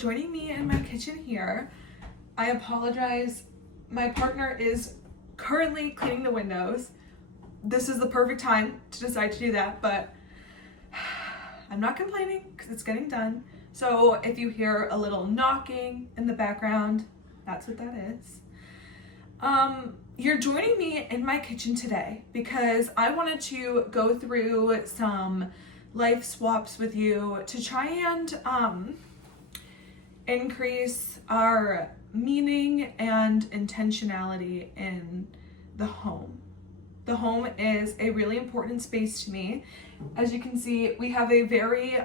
joining me in my kitchen here. I apologize. My partner is currently cleaning the windows. This is the perfect time to decide to do that, but I'm not complaining because it's getting done. So if you hear a little knocking in the background, that's what that is. You're joining me in my kitchen today because I wanted to go through some life swaps with you to try and increase our meaning and intentionality in the home. The home is a really important space to me. As you can see, we have a very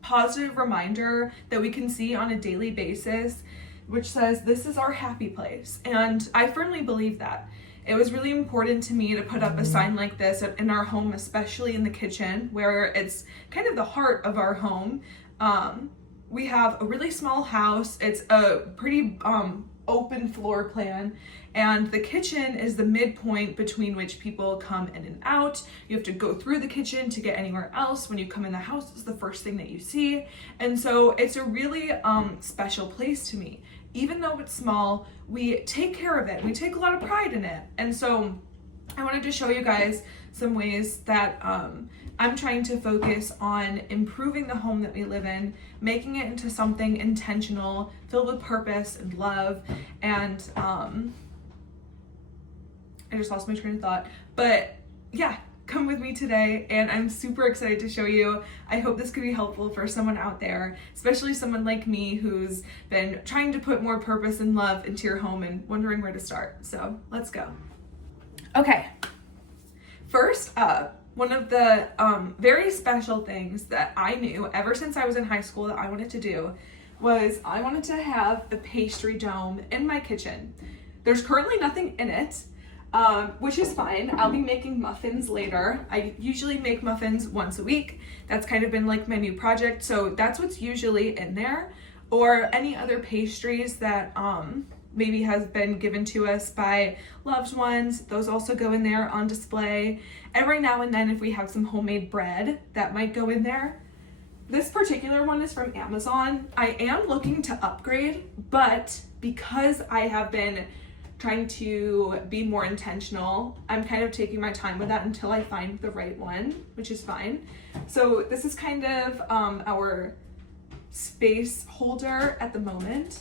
positive reminder that we can see on a daily basis, which says this is our happy place. And I firmly believe that. It was really important to me to put up a sign like this in our home, especially in the kitchen, where it's kind of the heart of our home. We have a really small house. It's a pretty open floor plan, and the kitchen is the midpoint between which people come in and out. You have to go through the kitchen to get anywhere else. When you come in the house, it's the first thing that you see. And so it's a really special place to me. Even though it's small, we take care of it. We take a lot of pride in it. And so I wanted to show you guys some ways that I'm trying to focus on improving the home that we live in, making it into something intentional, filled with purpose and love. And I just lost my train of thought. But yeah, come with me today, and I'm super excited to show you. I hope this could be helpful for someone out there, especially someone like me who's been trying to put more purpose and love into your home and wondering where to start. So let's go. Okay, first up, one of the very special things that I knew ever since I was in high school that I wanted to do was I wanted to have a pastry dome in my kitchen. There's currently nothing in it, which is fine. I'll be making muffins later. I usually make muffins once a week. That's kind of been like my new project. So that's what's usually in there, or any other pastries that maybe has been given to us by loved ones. Those also go in there on display. Every now and then, if we have some homemade bread, that might go in there. This particular one is from Amazon. I am looking to upgrade, but because I have been trying to be more intentional, I'm kind of taking my time with that until I find the right one, which is fine. So this is kind of our space holder at the moment.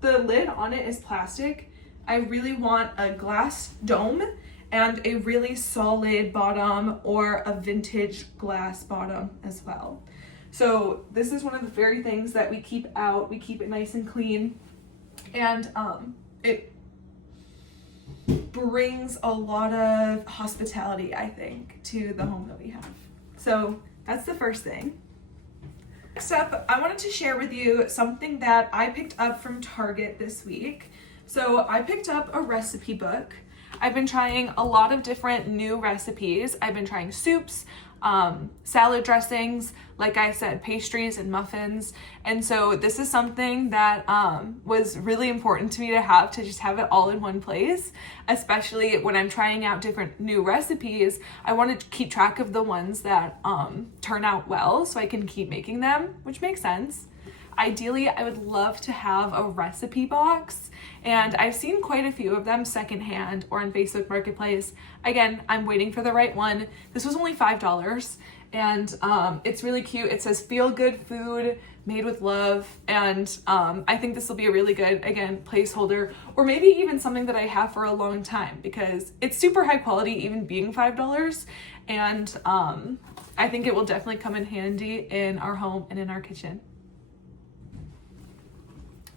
The lid on it is plastic. I really want a glass dome and a really solid bottom, or a vintage glass bottom as well. So this is one of the very things that we keep out. We keep it nice and clean, and it brings a lot of hospitality, I think, to the home that we have. So that's the first thing. Next up, I wanted to share with you something that I picked up from Target this week. So I picked up a recipe book. I've been trying a lot of different new recipes. I've been trying soups, salad dressings, like I said, pastries and muffins. And so this is something that was really important to me to just have it all in one place, especially when I'm trying out different new recipes. I wanted to keep track of the ones that turn out well so I can keep making them, which makes sense. Ideally, I would love to have a recipe box, and I've seen quite a few of them secondhand or on Facebook Marketplace. Again, I'm waiting for the right one. This was only $5, and it's really cute. It says feel good food made with love, and I think this will be a really good, again, placeholder, or maybe even something that I have for a long time, because it's super high quality even being $5, and I think it will definitely come in handy in our home and in our kitchen.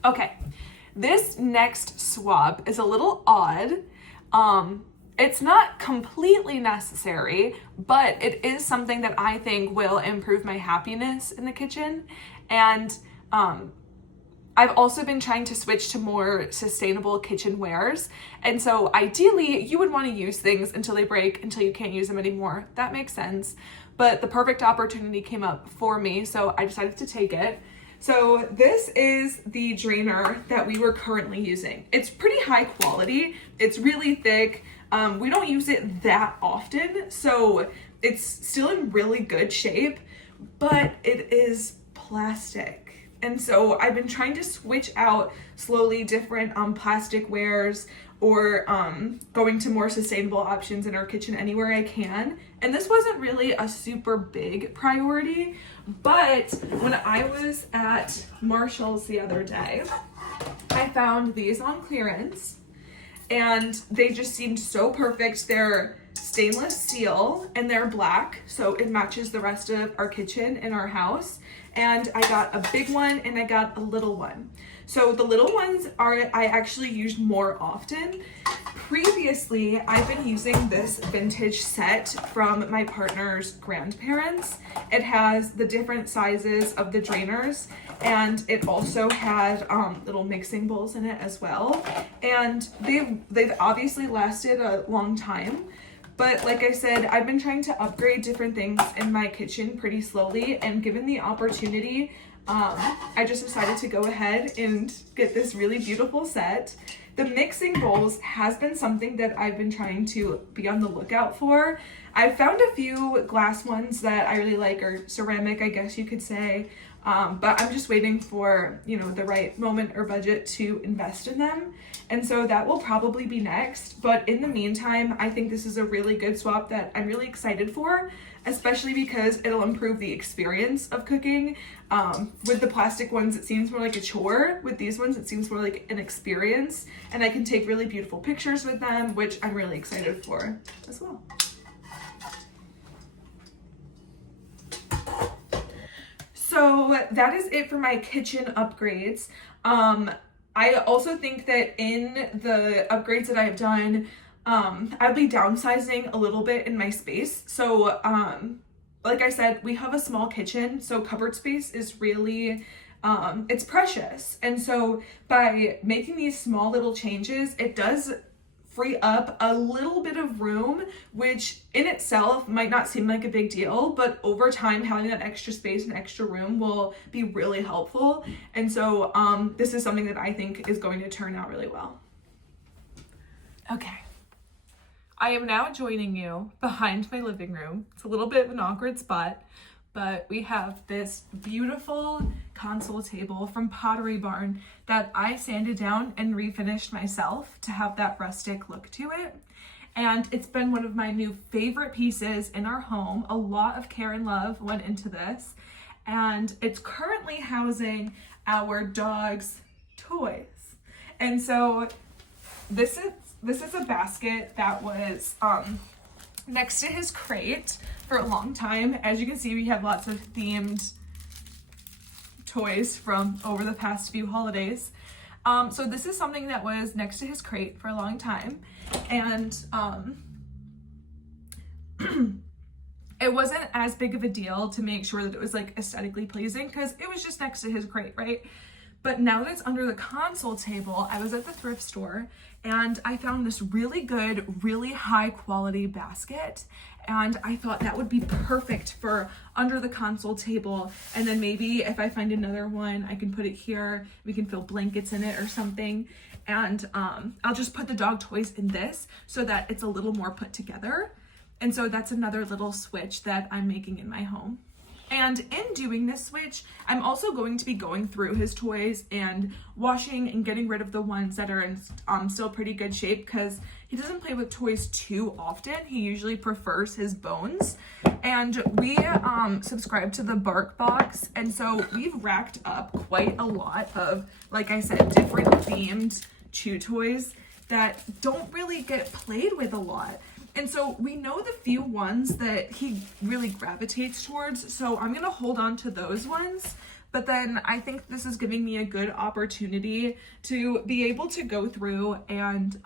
Okay, this next swap is a little odd. It's not completely necessary, but it is something that I think will improve my happiness in the kitchen. And I've also been trying to switch to more sustainable kitchenwares. And so ideally, you would want to use things until they break, until you can't use them anymore. That makes sense. But the perfect opportunity came up for me, so I decided to take it. So this is the drainer that we were currently using. It's pretty high quality. It's really thick. We don't use it that often, so it's still in really good shape, but it is plastic. And so I've been trying to switch out slowly different plastic wares or going to more sustainable options in our kitchen anywhere I can. And this wasn't really a super big priority, but when I was at Marshall's the other day, I found these on clearance and they just seemed so perfect. They're stainless steel and they're black, so it matches the rest of our kitchen in our house. And I got a big one and I got a little one. So the little ones I actually used more often. Previously, I've been using this vintage set from my partner's grandparents. It has the different sizes of the drainers, and it also had little mixing bowls in it as well. And they've obviously lasted a long time. But like I said, I've been trying to upgrade different things in my kitchen pretty slowly, and given the opportunity, I just decided to go ahead and get this really beautiful set. The mixing bowls has been something that I've been trying to be on the lookout for. I found a few glass ones that I really like, or ceramic, I guess you could say. But I'm just waiting for, the right moment or budget to invest in them. And so that will probably be next. But in the meantime, I think this is a really good swap that I'm really excited for, especially because it'll improve the experience of cooking. With the plastic ones, it seems more like a chore. With these ones, it seems more like an experience. And I can take really beautiful pictures with them, which I'm really excited for as well. So that is it for my kitchen upgrades. I also think that in the upgrades that I've done, I'll be downsizing a little bit in my space. So, like I said, we have a small kitchen, so cupboard space is really, it's precious. And so by making these small little changes, it does free up a little bit of room, which in itself might not seem like a big deal, but over time, having that extra space and extra room will be really helpful. And so this is something that I think is going to turn out really well. Okay. I am now joining you behind my living room. It's a little bit of an awkward spot, but we have this beautiful console table from Pottery Barn that I sanded down and refinished myself to have that rustic look to it. And it's been one of my new favorite pieces in our home. A lot of care and love went into this. And it's currently housing our dog's toys. And so this is a basket that was next to his crate for a long time. As you can see, we have lots of themed toys from over the past few holidays. So this is something that was next to his crate for a long time. And it wasn't as big of a deal to make sure that it was like aesthetically pleasing because it was just next to his crate, right? But now that it's under the console table, I was at the thrift store and I found this really good, really high quality basket. And I thought that would be perfect for under the console table. And then maybe if I find another one, I can put it here. We can fill blankets in it or something. And I'll just put the dog toys in this so that it's a little more put together. And so that's another little switch that I'm making in my home. And in doing this switch, I'm also going to be going through his toys and washing and getting rid of the ones that are in still pretty good shape because he doesn't play with toys too often. He usually prefers his bones. And we subscribe to the Bark Box. And so we've racked up quite a lot of, like I said, different themed chew toys that don't really get played with a lot. And so we know the few ones that he really gravitates towards, so I'm going to hold on to those ones. But then I think this is giving me a good opportunity to be able to go through and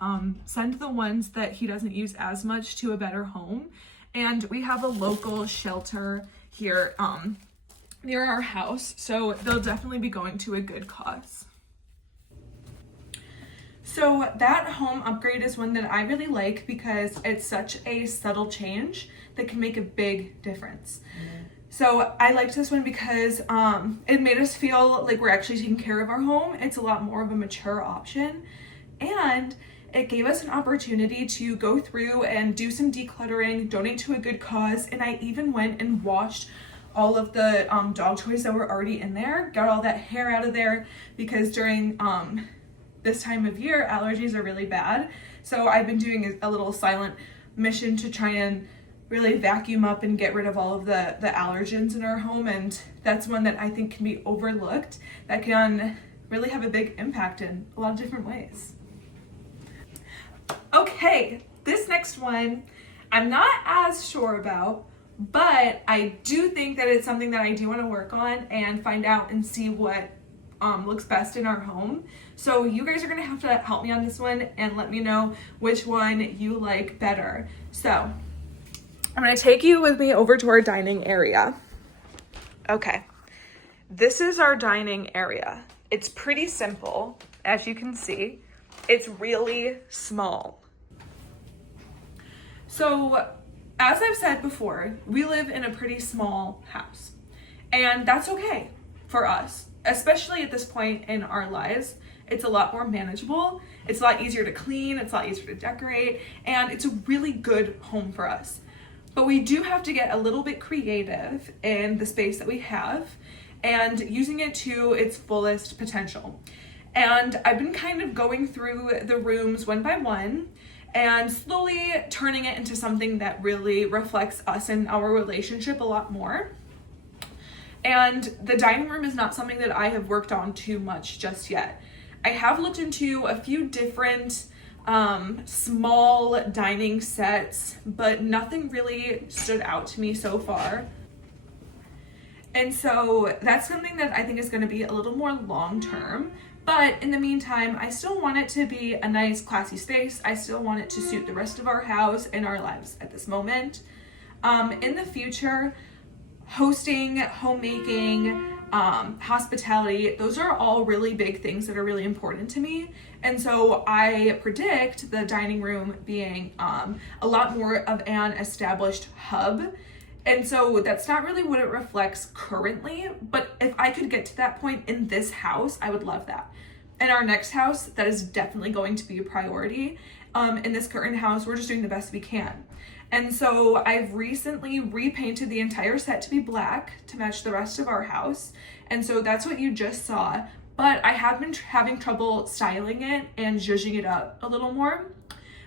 send the ones that he doesn't use as much to a better home. And we have a local shelter here near our house, so they'll definitely be going to a good cause. So that home upgrade is one that I really like because it's such a subtle change that can make a big difference. So I liked this one because it made us feel like we're actually taking care of our home. It's a lot more of a mature option. And it gave us an opportunity to go through and do some decluttering, donate to a good cause. And I even went and washed all of the dog toys that were already in there, got all that hair out of there, because during this time of year, allergies are really bad. So I've been doing a little silent mission to try and really vacuum up and get rid of all of the allergens in our home, and that's one that I think can be overlooked, that can really have a big impact in a lot of different ways. Okay, this next one I'm not as sure about, but I do think that it's something that I do want to work on and find out and see what looks best in our home. So you guys are gonna have to help me on this one and let me know which one you like better. So I'm gonna take you with me over to our dining area. Okay, this is our dining area. It's pretty simple, as you can see. It's really small. So, as I've said before, we live in a pretty small house, and that's okay for us, especially at this point in our lives. It's a lot more manageable, it's a lot easier to clean, it's a lot easier to decorate, and it's a really good home for us. But we do have to get a little bit creative in the space that we have and using it to its fullest potential. And I've been kind of going through the rooms one by one and slowly turning it into something that really reflects us and our relationship a lot more. And the dining room is not something that I have worked on too much just yet. I have looked into a few different small dining sets, but nothing really stood out to me so far. And so that's something that I think is going to be a little more long term. But in the meantime, I still want it to be a nice, classy space. I still want it to suit the rest of our house and our lives at this moment. In the future, hosting, homemaking, hospitality, those are all really big things that are really important to me. And so I predict the dining room being a lot more of an established hub. And so that's not really what it reflects currently, but if I could get to that point in this house, I would love that. In our next house, that is definitely going to be a priority. In this current house, we're just doing the best we can. And so I've recently repainted the entire set to be black to match the rest of our house. And so that's what you just saw, but I have been having trouble styling it and zhuzhing it up a little more.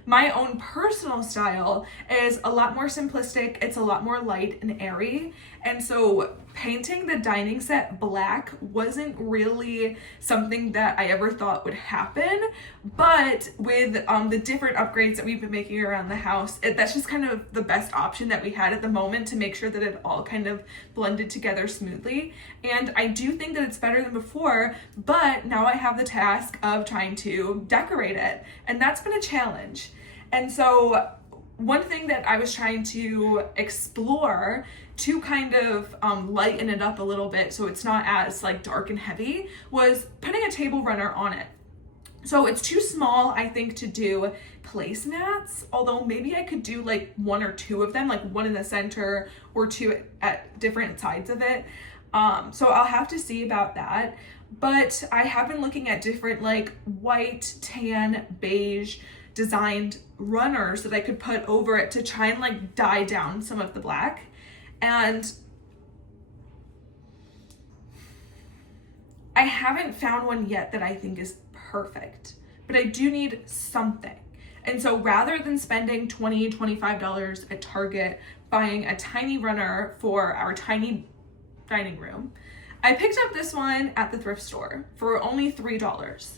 My own personal style is a lot more simplistic. It's a lot more light and airy. And so painting the dining set black wasn't really something that I ever thought would happen. But with the different upgrades that we've been making around the house, that's just kind of the best option that we had at the moment to make sure that it all kind of blended together smoothly. And I do think that it's better than before, but now I have the task of trying to decorate it. And that's been a challenge. And so one thing that I was trying to explore to kind of lighten it up a little bit so it's not as like dark and heavy was putting a table runner on it. So it's too small, I think, to do placemats, although maybe I could do like one or two of them, like one in the center or two at different sides of it. So I'll have to see about that. But I have been looking at different like white, tan, beige designed runners that I could put over it to try and like dye down some of the black. And I haven't found one yet that I think is perfect, but I do need something. And so rather than spending $20, $25 at Target buying a tiny runner for our tiny dining room, I picked up this one at the thrift store for only $3.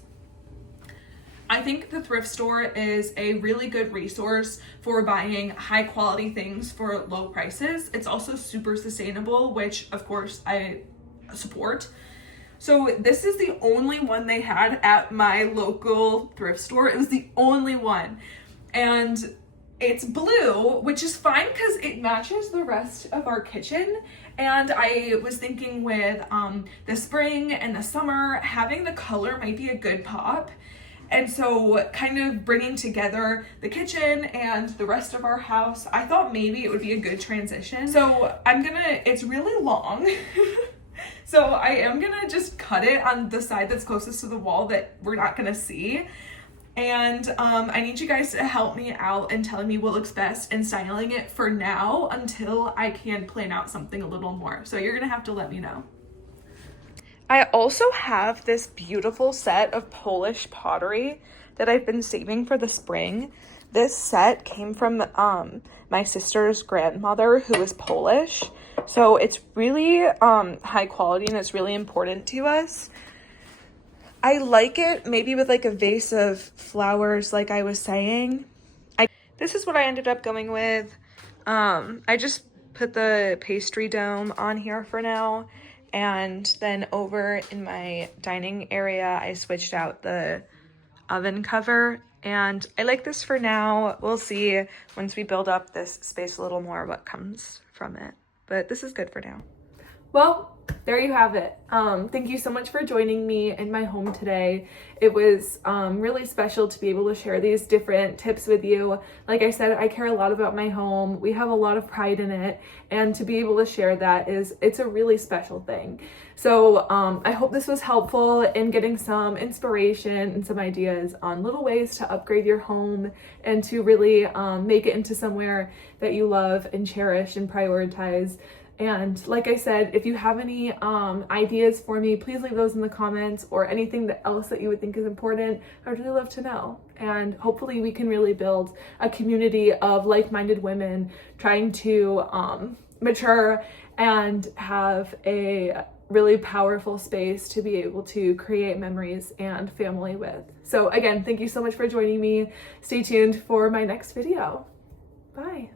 I think the thrift store is a really good resource for buying high quality things for low prices. It's also super sustainable, which of course I support. So this is the only one they had at my local thrift store. It was the only one. And it's blue, which is fine because it matches the rest of our kitchen. And I was thinking with the spring and the summer, having the color might be a good pop. And so kind of bringing together the kitchen and the rest of our house, I thought maybe it would be a good transition. So it's really long. So I am gonna just cut it on the side that's closest to the wall that we're not gonna see. And I need you guys to help me out and telling me what looks best and styling it for now until I can plan out something a little more. So you're gonna have to let me know. I also have this beautiful set of Polish pottery that I've been saving for the spring. This set came from my sister's grandmother, who is Polish. So it's really high quality and it's really important to us. I like it maybe with like a vase of flowers, like I was saying. This is what I ended up going with. I just put the pastry dome on here for now. And then over in my dining area, I switched out the oven cover. And I like this for now. We'll see once we build up this space a little more what comes from it. But this is good for now. Well, there you have it. Thank you so much for joining me in my home today. It was really special to be able to share these different tips with you. Like I said, I care a lot about my home. We have a lot of pride in it, and to be able to share that it's a really special thing. So I hope this was helpful in getting some inspiration and some ideas on little ways to upgrade your home and to really make it into somewhere that you love and cherish and prioritize. And like I said, if you have any ideas for me, please leave those in the comments, or anything else that you would think is important. I'd really love to know. And hopefully we can really build a community of like-minded women trying to mature and have a really powerful space to be able to create memories and family with. So again, thank you so much for joining me. Stay tuned for my next video. Bye.